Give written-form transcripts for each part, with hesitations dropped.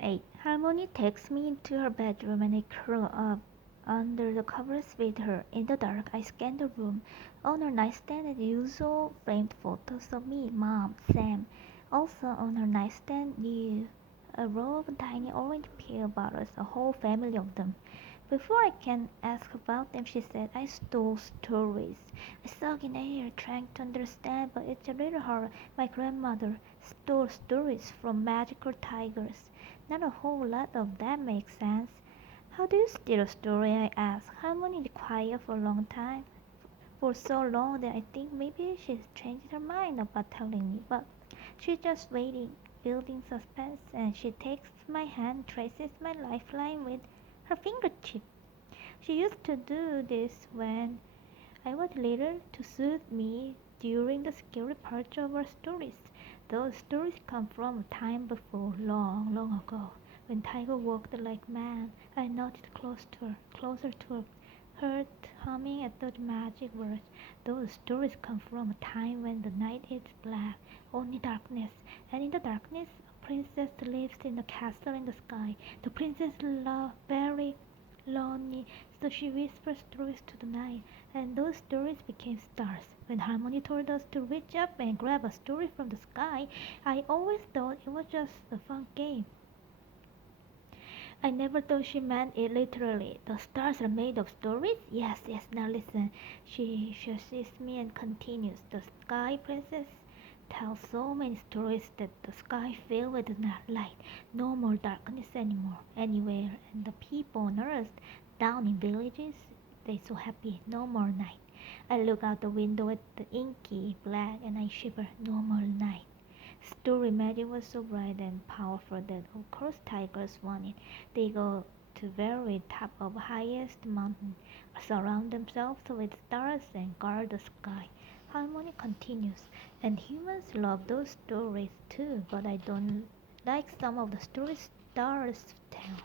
8. Harmony takes me into her bedroom and I curl up under the covers with her. In the dark, I scan the room. On her nightstand, as usual, framed photos of me, Mom, Sam. Also on her nightstand, new. A row of tiny orange pill bottles, a whole family of them. Before I can ask about them, she said, I stole stories. I sunk in air, trying to understand, but it's a little hard. My grandmother stole stories from magical tigers. Not a whole lot of that makes sense. How do you steal a story? I asked. Harmony was quiet for a long time. For so long that I think maybe she's changed her mind about telling me, but she's just waiting, building suspense, and she takes my hand, traces my lifeline with her fingertip. She used to do this when I was little to soothe me during the scary parts of our stories. Those stories come from a time before, long, long ago, when Tiger walked like man. I nodded closer to her, heard humming at the magic words. Those stories come from a time when the night is black, only darkness, and in the darkness, a princess lives in a castle in the sky. The princess loved very lonely, so she whispered stories to the night, and those stories became stars. When Harmony told us to reach up and grab a story from the sky, I always thought it was just a fun game. I never thought she meant it literally. The stars are made of stories? Yes, yes, now listen. She sees me and continues. The sky princess tells so many stories that the sky filled with light. No more darkness anymore, anywhere. And the people on earth, down in villages, they so happy. No more night. I look out the window at the inky black and I shiver. No more night. Story magic was so bright and powerful that of course tigers want it. They go to very top of highest mountain, surround themselves with stars and guard the sky. Harmony continues, and humans love those stories too, but I don't like some of the stories stars tell.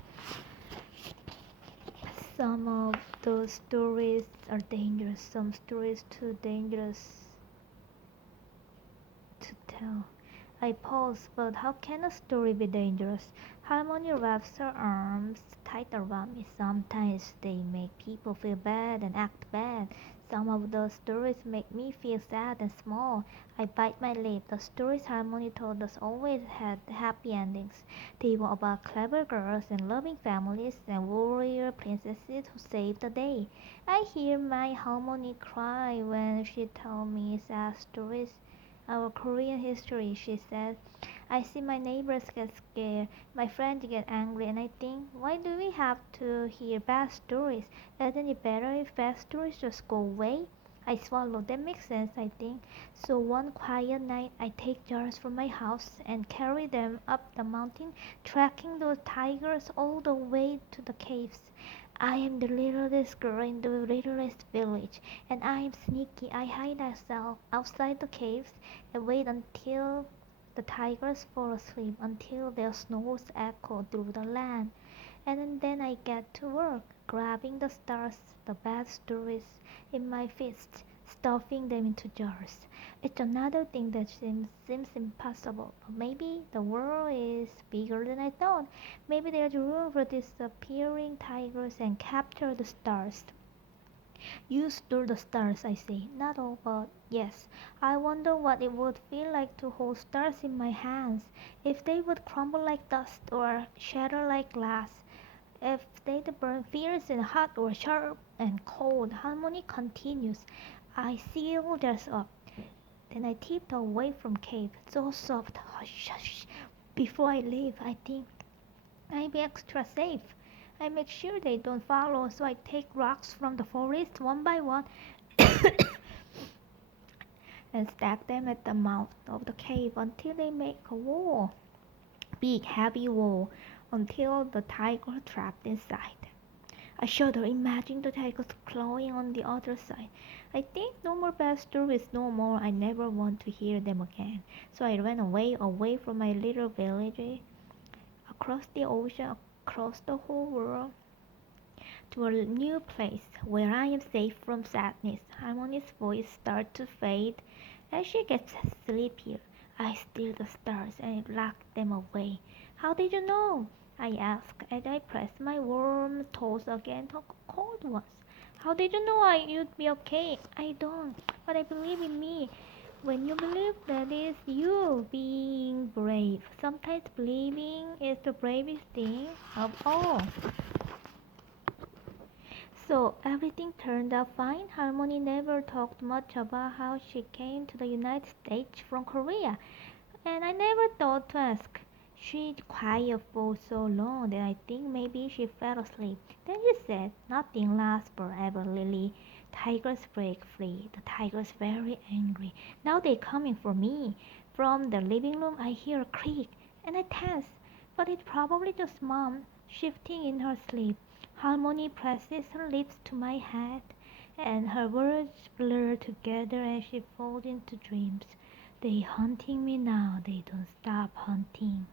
Some of those stories are dangerous, some stories too dangerous to tell. I pause, but how can a story be dangerous? Harmony wraps her arms tight around me. Sometimes they make people feel bad and act bad. Some of the stories make me feel sad and small. I bite my lip. The stories Harmony told us always had happy endings. They were about clever girls and loving families and warrior princesses who saved the day. I hear my Harmony cry when she tells me sad stories. Our Korean history, she said. I see my neighbors get scared, my friends get angry, and I think, why do we have to hear bad stories? Isn't it better if bad stories just go away? I swallow. That makes sense, I think. So one quiet night, I take jars from my house and carry them up the mountain, tracking those tigers all the way to the caves. I am the littlest girl in the littlest village, and I am sneaky. I hide myself outside the caves and wait until the tigers fall asleep, until their snores echo through the land. And then I get to work, grabbing the stars, the bad stories, in my fists, stuffing them into jars. It's another thing that seems impossible, but maybe the world is bigger than I thought. Maybe there's room for disappearing tigers and capture the stars. You stole the stars, I say. Not all, but yes. I wonder what it would feel like to hold stars in my hands. If they would crumble like dust or shatter like glass. If they'd burn fierce and hot or sharp and cold. Harmony continues. I seal theirs up. Then I tiptoe away from cave. So soft. Hush, hush. Before I leave, I think I'll be extra safe. I make sure they don't follow, so I take rocks from the forest one by one and stack them at the mouth of the cave until they make a wall. Big, heavy wall until the tiger trapped inside. I shudder, imagine the tigers clawing on the other side. I think no more bad stories, no more. I never want to hear them again. So I ran away from my little village, across the ocean, across the whole world, to a new place where I am safe from sadness. Harmony's voice starts to fade as she gets sleepier. I steal the stars and lock them away. How did you know? I asked as I pressed my warm toes against her cold ones. How did you know you'd be okay? I don't, but I believe in me. When you believe, that is you being brave. Sometimes believing is the bravest thing of all. So everything turned out fine. Harmony never talked much about how she came to the United States from Korea, and I never thought to ask. She quiet for so long that I think maybe she fell asleep. Then she said, "Nothing lasts forever, Lily. Tigers break free. The tiger's very angry. Now they're coming for me." From the living room I hear a creak, and I tense. But it's probably just Mom, shifting in her sleep. Harmony presses her lips to my head, and her words blur together as she falls into dreams. They hunting me now, they don't stop hunting.